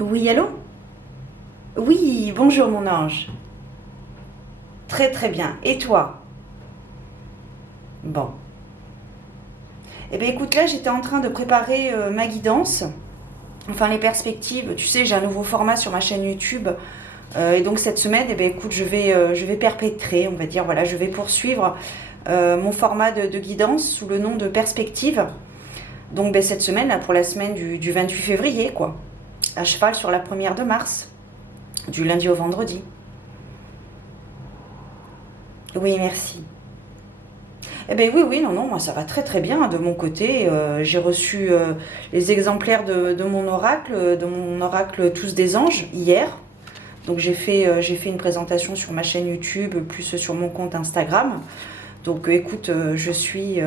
Oui, allô? Oui, bonjour mon ange. Très très bien. Et toi? Bon. Eh bien écoute, là j'étais en train de préparer ma guidance, enfin les perspectives. Tu sais, j'ai un nouveau format sur ma chaîne YouTube. Et donc cette semaine, eh bien écoute, je vais perpétrer, on va dire, voilà, je vais poursuivre mon format de guidance sous le nom de perspective. Donc ben, cette semaine, là, pour la semaine du 28 février, quoi. À cheval sur la première de mars, du lundi au vendredi. Oui, merci. Eh bien oui, oui, non, non, moi ça va très très bien de mon côté. J'ai reçu les exemplaires de mon oracle Tous des Anges hier. Donc j'ai fait une présentation sur ma chaîne YouTube, plus sur mon compte Instagram. Donc écoute, je suis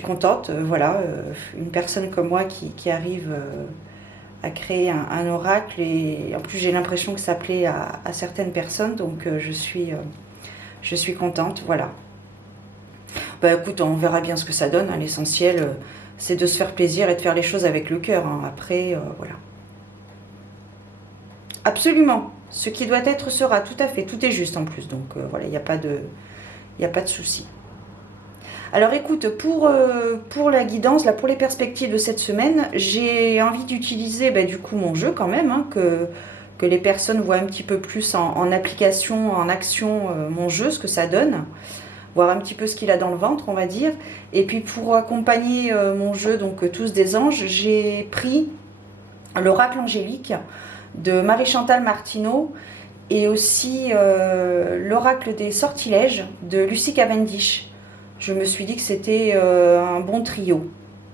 contente. Voilà, une personne comme moi qui arrive à créer un oracle. Et en plus j'ai l'impression que ça plaît à certaines personnes. Donc je suis contente, voilà. Bah écoute, on verra bien ce que ça donne, hein. L'essentiel, c'est de se faire plaisir et de faire les choses avec le cœur, hein. Après, voilà. Absolument. Ce qui doit être sera, tout à fait. Tout est juste en plus. Donc voilà, il n'y a pas de souci. Alors écoute, pour la guidance, là, pour les perspectives de cette semaine, j'ai envie d'utiliser bah, du coup mon jeu quand même, hein, que les personnes voient un petit peu plus en application, en action, mon jeu, ce que ça donne. Voir un petit peu ce qu'il a dans le ventre, on va dire. Et puis pour accompagner mon jeu, donc Tous des Anges, j'ai pris l'oracle angélique de Marie-Chantal Martineau et aussi l'oracle des sortilèges de Lucy Cavendish. Je me suis dit que c'était un bon trio.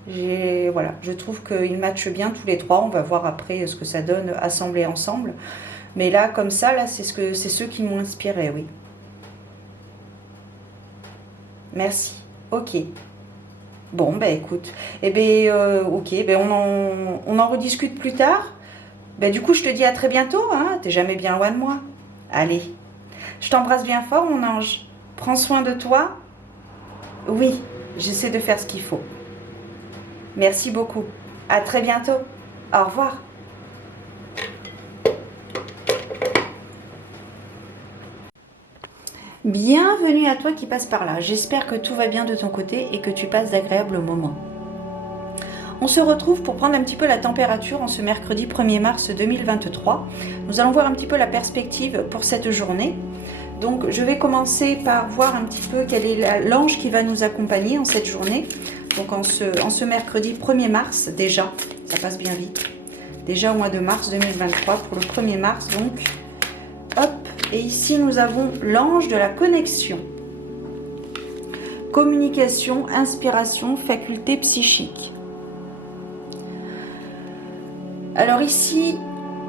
Voilà, je trouve qu'ils matchent bien tous les trois. On va voir après ce que ça donne assemblés ensemble. Mais là, comme ça, là, c'est ceux qui m'ont inspiré, oui. Merci. Ok. Bon, ben écoute. Eh ben, ok, ben on en rediscute plus tard. Ben du coup, je te dis à très bientôt, hein. T'es jamais bien loin de moi. Allez. Je t'embrasse bien fort, mon ange. Prends soin de toi. Oui, j'essaie de faire ce qu'il faut. Merci beaucoup. À très bientôt. Au revoir. Bienvenue à toi qui passe par là. J'espère que tout va bien de ton côté et que tu passes d'agréables moments. On se retrouve pour prendre un petit peu la température en ce mercredi 1er mars 2023. Nous allons voir un petit peu la perspective pour cette journée. Donc je vais commencer par voir un petit peu quel est l'ange qui va nous accompagner en cette journée. Donc en ce mercredi 1er mars déjà, ça passe bien vite. Déjà au mois de mars 2023 pour le 1er mars donc. Hop, et ici nous avons l'ange de la connexion. Communication, inspiration, faculté psychique. Alors ici,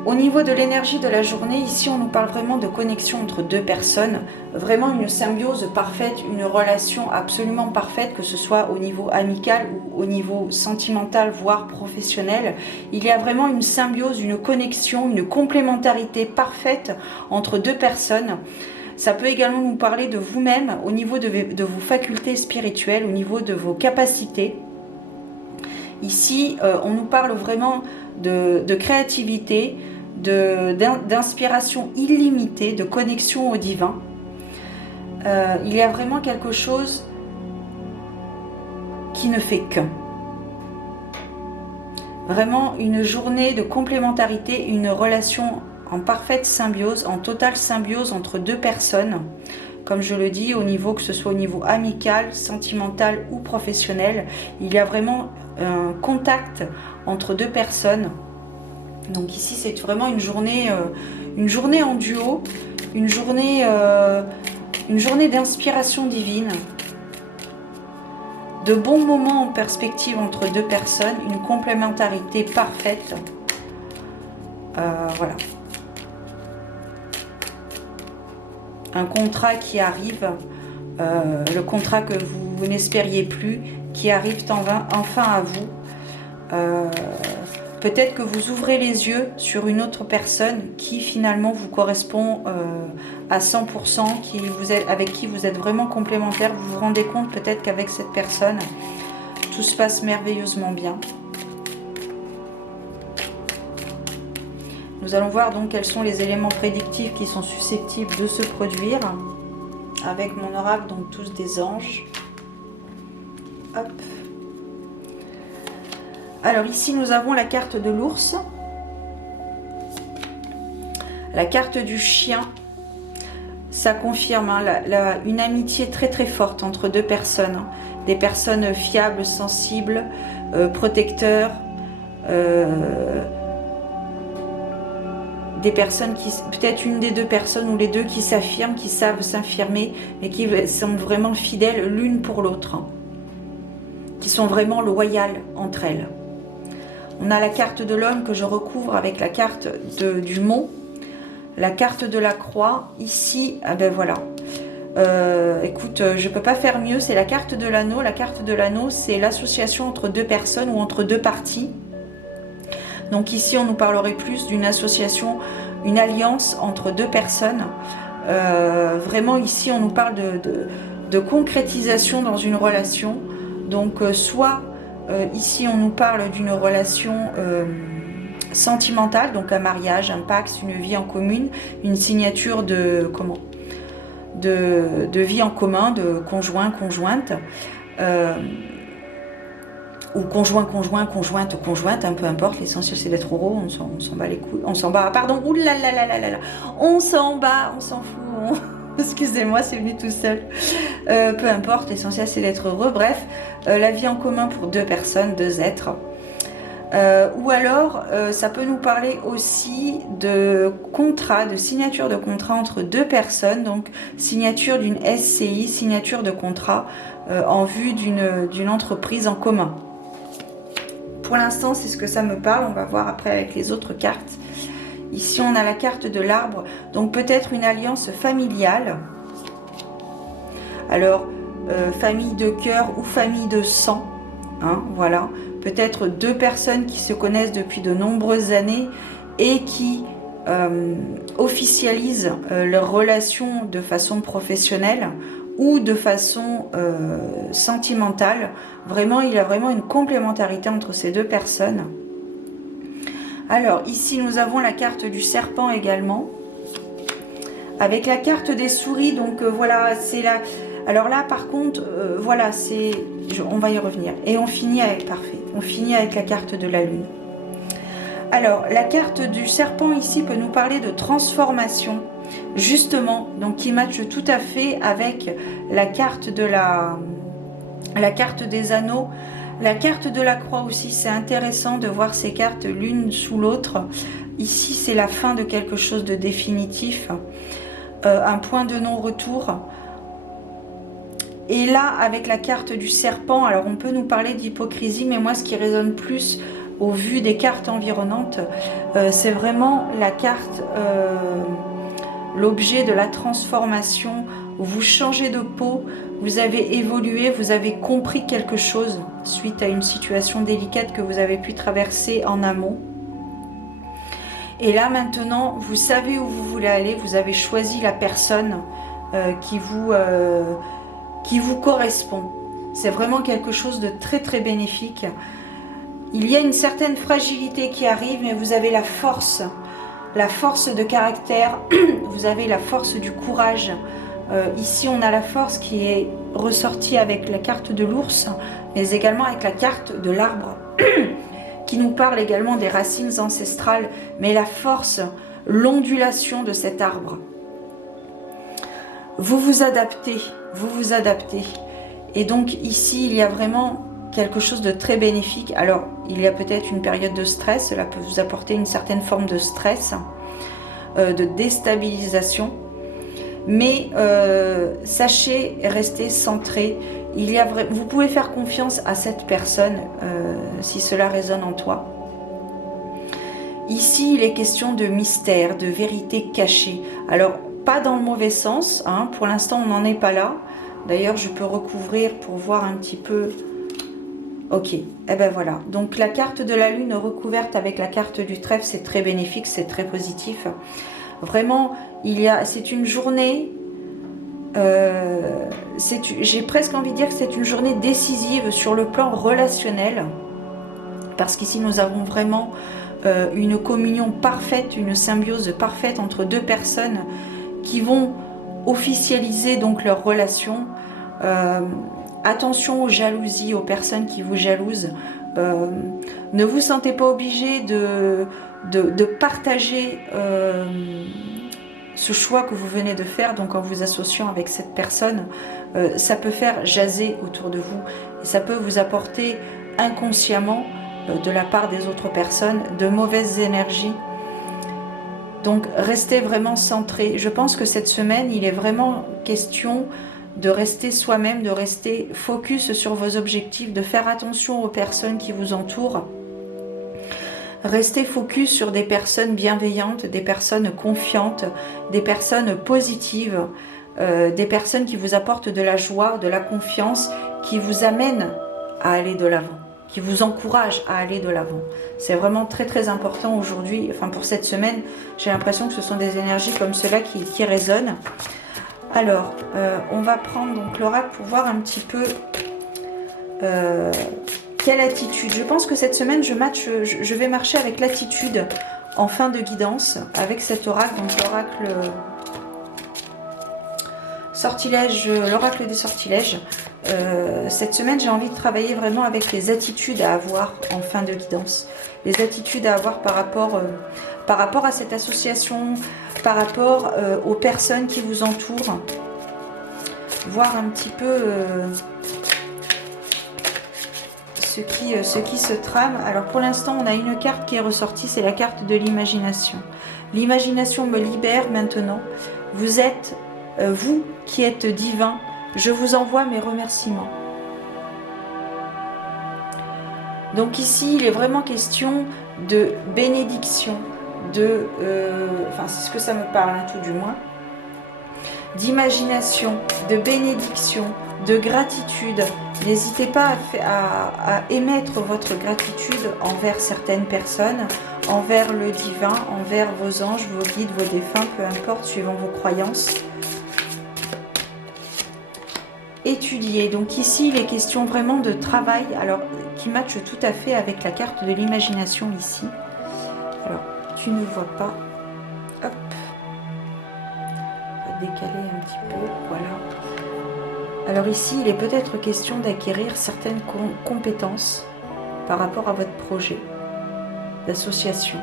au niveau de l'énergie de la journée, ici on nous parle vraiment de connexion entre deux personnes, vraiment une symbiose parfaite, une relation absolument parfaite, que ce soit au niveau amical ou au niveau sentimental, voire professionnel. Il y a vraiment une symbiose, une connexion, une complémentarité parfaite entre deux personnes. Ça peut également nous parler de vous-même, au niveau de vos facultés spirituelles, au niveau de vos capacités. Ici, on nous parle vraiment de créativité, d'inspiration illimitée, de connexion au divin. Il y a vraiment quelque chose qui ne fait qu'un. Vraiment une journée de complémentarité, une relation en parfaite symbiose, en totale symbiose entre deux personnes. Comme je le dis, au niveau, que ce soit au niveau amical, sentimental ou professionnel, il y a vraiment un contact entre deux personnes. Donc ici, c'est vraiment une journée en duo, une journée d'inspiration divine, de bons moments en perspective entre deux personnes, une complémentarité parfaite. Voilà. Un contrat qui arrive, le contrat que vous n'espériez plus, qui arrive enfin à vous. Peut-être que vous ouvrez les yeux sur une autre personne qui finalement vous correspond à 100%, avec qui vous êtes vraiment complémentaire. Vous vous rendez compte peut-être qu'avec cette personne, tout se passe merveilleusement bien. Nous allons voir donc quels sont les éléments prédictifs qui sont susceptibles de se produire avec mon oracle, donc tous des anges. Hop. Alors ici nous avons la carte de l'ours, la carte du chien. Ça confirme hein, une amitié très très forte entre deux personnes, hein. Des personnes fiables, sensibles, protecteurs, des personnes qui, peut-être une des deux personnes ou les deux qui s'affirment, qui savent s'affirmer, mais qui sont vraiment fidèles l'une pour l'autre, hein, qui sont vraiment loyales entre elles. On a la carte de l'homme que je recouvre avec la carte du mont, la carte de la croix. Ici, ah ben voilà. Écoute, je peux pas faire mieux, c'est la carte de l'anneau. La carte de l'anneau, c'est l'association entre deux personnes ou entre deux parties. Donc ici, on nous parlerait plus d'une association, une alliance entre deux personnes. Vraiment, ici, on nous parle de concrétisation dans une relation. Donc, soit ici, on nous parle d'une relation sentimentale, donc un mariage, un pacte, une vie en commune, une signature de vie en commun, de conjoint, conjointe, ou conjoint, conjointe, hein, peu importe, l'essentiel c'est d'être heureux, on s'en bat les couilles, on s'en bat, pardon, oulalalala, on s'en bat, on s'en fout, excusez-moi, c'est venu tout seul, peu importe, l'essentiel c'est d'être heureux, bref, la vie en commun pour deux personnes, deux êtres. Ou alors, ça peut nous parler aussi de contrat, de signature de contrat entre deux personnes, donc signature d'une SCI, signature de contrat en vue d'une entreprise en commun. Pour l'instant, c'est ce que ça me parle, on va voir après avec les autres cartes. Ici, on a la carte de l'arbre, donc peut-être une alliance familiale. Alors, famille de cœur ou famille de sang, hein, voilà. Peut-être deux personnes qui se connaissent depuis de nombreuses années et qui officialisent leur relation de façon professionnelle ou de façon sentimentale. Vraiment, il y a vraiment une complémentarité entre ces deux personnes. Alors, ici, nous avons la carte du serpent également, avec la carte des souris. Donc, voilà, c'est la... Alors là, par contre, voilà, c'est... On va y revenir. Et on finit avec... Parfait. On finit avec la carte de la lune. Alors, la carte du serpent ici peut nous parler de transformation, justement, donc qui matche tout à fait avec la carte de la carte des anneaux. La carte de la croix aussi, c'est intéressant de voir ces cartes l'une sous l'autre. Ici, c'est la fin de quelque chose de définitif, un point de non-retour. Et là, avec la carte du serpent, alors on peut nous parler d'hypocrisie, mais moi, ce qui résonne plus au vu des cartes environnantes, c'est vraiment la carte, l'objet de la transformation. Vous changez de peau, vous avez évolué, vous avez compris quelque chose suite à une situation délicate que vous avez pu traverser en amont. Et là, maintenant, vous savez où vous voulez aller, vous avez choisi la personne qui vous correspond. C'est vraiment quelque chose de très très bénéfique. Il y a une certaine fragilité qui arrive, mais vous avez la force de caractère, vous avez la force du courage. Ici, on a la force qui est ressortie avec la carte de l'ours, mais également avec la carte de l'arbre, qui nous parle également des racines ancestrales, mais la force, l'ondulation de cet arbre. Vous vous adaptez, vous vous adaptez. Et donc ici, il y a vraiment quelque chose de très bénéfique. Alors, il y a peut-être une période de stress, cela peut vous apporter une certaine forme de stress, de déstabilisation. Mais sachez rester centré. Vous pouvez faire confiance à cette personne si cela résonne en toi. Ici, il est question de mystère, de vérité cachée. Alors, pas dans le mauvais sens, hein. Pour l'instant, on n'en est pas là. D'ailleurs, je peux recouvrir pour voir un petit peu. Ok, et ben voilà. Donc, la carte de la lune recouverte avec la carte du trèfle, c'est très bénéfique, c'est très positif. Vraiment, c'est une journée, j'ai presque envie de dire que c'est une journée décisive sur le plan relationnel, parce qu'ici nous avons vraiment une communion parfaite, une symbiose parfaite entre deux personnes qui vont officialiser donc leur relation. Attention aux jalousies, aux personnes qui vous jalousent. Ne vous sentez pas obligé de partager ce choix que vous venez de faire, donc en vous associant avec cette personne. Ça peut faire jaser autour de vous et ça peut vous apporter inconsciemment de la part des autres personnes de mauvaises énergies. Donc restez vraiment centré. Je pense que cette semaine, il est vraiment question de rester soi-même, de rester focus sur vos objectifs, de faire attention aux personnes qui vous entourent. Restez focus sur des personnes bienveillantes, des personnes confiantes, des personnes positives, des personnes qui vous apportent de la joie, de la confiance, qui vous amènent à aller de l'avant, qui vous encouragent à aller de l'avant. C'est vraiment très très important aujourd'hui, enfin pour cette semaine, j'ai l'impression que ce sont des énergies comme cela qui résonnent. Alors, on va prendre donc l'oracle pour voir un petit peu quelle attitude. Je pense que cette semaine, je vais marcher avec l'attitude en fin de guidance, avec cet oracle, donc l'oracle sortilège, l'oracle des sortilèges. Cette semaine, j'ai envie de travailler vraiment avec les attitudes à avoir en fin de guidance. Les attitudes à avoir par rapport à cette association, par rapport aux personnes qui vous entourent. Voir un petit peu ce qui se trame. Alors pour l'instant, on a une carte qui est ressortie, c'est la carte de l'imagination. L'imagination me libère maintenant. Vous êtes, vous qui êtes divin, je vous envoie mes remerciements. Donc ici, il est vraiment question de bénédiction, enfin c'est ce que ça me parle, hein, tout du moins, d'imagination, de bénédiction, de gratitude. N'hésitez pas à émettre votre gratitude envers certaines personnes, envers le divin, envers vos anges, vos guides, vos défunts, peu importe, suivant vos croyances. Étudier. Donc ici, il est question vraiment de travail, alors qui matche tout à fait avec la carte de l'imagination ici. Alors, tu ne vois pas. Hop. On va décaler un petit peu. Voilà. Alors ici, il est peut-être question d'acquérir certaines compétences par rapport à votre projet d'association.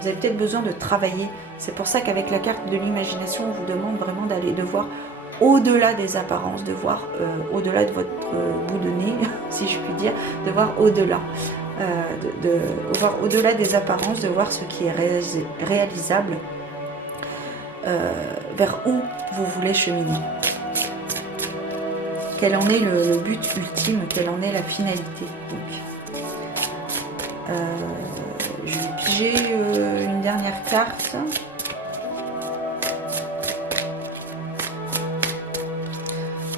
Vous avez peut-être besoin de travailler. C'est pour ça qu'avec la carte de l'imagination, on vous demande vraiment de voir au-delà des apparences, de voir au-delà de votre bout de nez, si je puis dire, de voir au-delà, de voir au-delà des apparences, de voir ce qui est réalisable, vers où vous voulez cheminer. Quel en est le but ultime, quelle en est la finalité. Donc, je vais piger une dernière carte.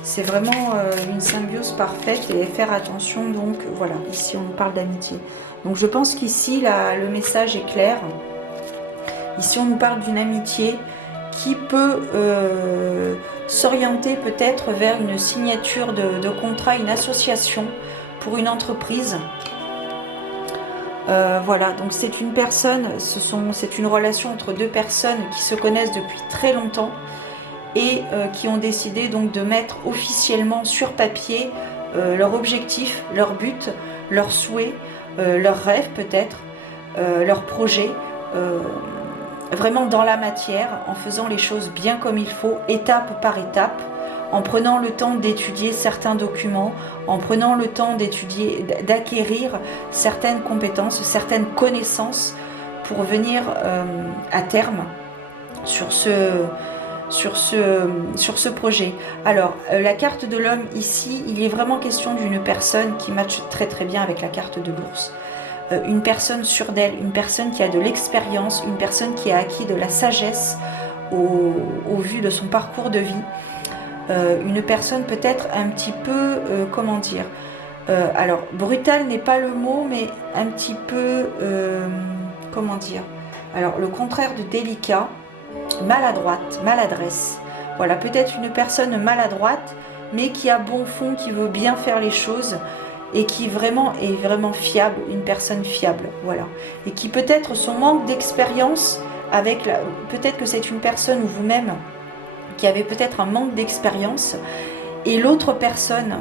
C'est vraiment une symbiose parfaite et faire attention, donc voilà, ici on nous parle d'amitié. Donc je pense qu'ici le message est clair. Ici on nous parle d'une amitié qui peut s'orienter peut-être vers une signature de contrat, une association pour une entreprise. Voilà, donc c'est une personne, c'est une relation entre deux personnes qui se connaissent depuis très longtemps et qui ont décidé donc de mettre officiellement sur papier leur objectif, leur but, leur souhait, leur rêve peut-être, leur projet, vraiment dans la matière, en faisant les choses bien comme il faut, étape par étape, en prenant le temps d'étudier certains documents, en prenant le temps d'étudier, d'acquérir certaines compétences, certaines connaissances pour venir à terme sur ce projet. Alors, la carte de l'homme ici, il est vraiment question d'une personne qui matche très très bien avec la carte de l'ours. Une personne sûre d'elle, une personne qui a de l'expérience, une personne qui a acquis de la sagesse au vu de son parcours de vie. Une personne peut-être un petit peu, comment dire, alors brutal n'est pas le mot, mais un petit peu, comment dire, alors le contraire de délicat, maladroite, maladresse. Voilà, peut-être une personne maladroite, mais qui a bon fond, qui veut bien faire les choses, et qui vraiment est vraiment fiable, une personne fiable, voilà. Et qui peut-être son manque d'expérience avec la... Peut-être que c'est une personne ou vous-même qui avez peut-être un manque d'expérience et l'autre personne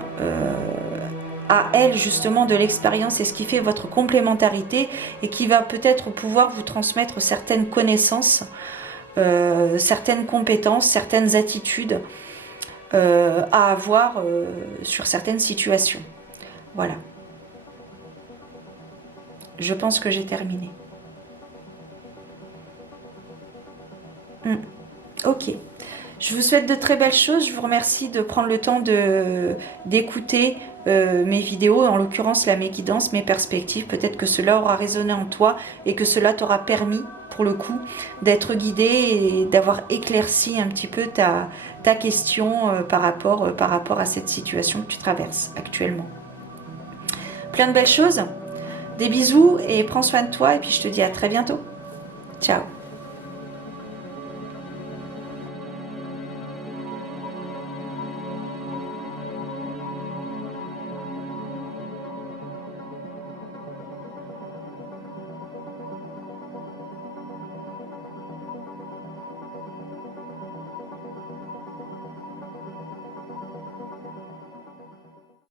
a elle justement de l'expérience et ce qui fait votre complémentarité et qui va peut-être pouvoir vous transmettre certaines connaissances, certaines compétences, certaines attitudes à avoir sur certaines situations. Voilà. Je pense que j'ai terminé. Ok. Je vous souhaite de très belles choses. Je vous remercie de prendre le temps d'écouter mes vidéos, en l'occurrence la mes guidances, mes perspectives. Peut-être que cela aura résonné en toi et que cela t'aura permis, pour le coup, d'être guidé et d'avoir éclairci un petit peu ta question par rapport à cette situation que tu traverses actuellement. Plein de belles choses. Des bisous et prends soin de toi et puis je te dis à très bientôt. Ciao.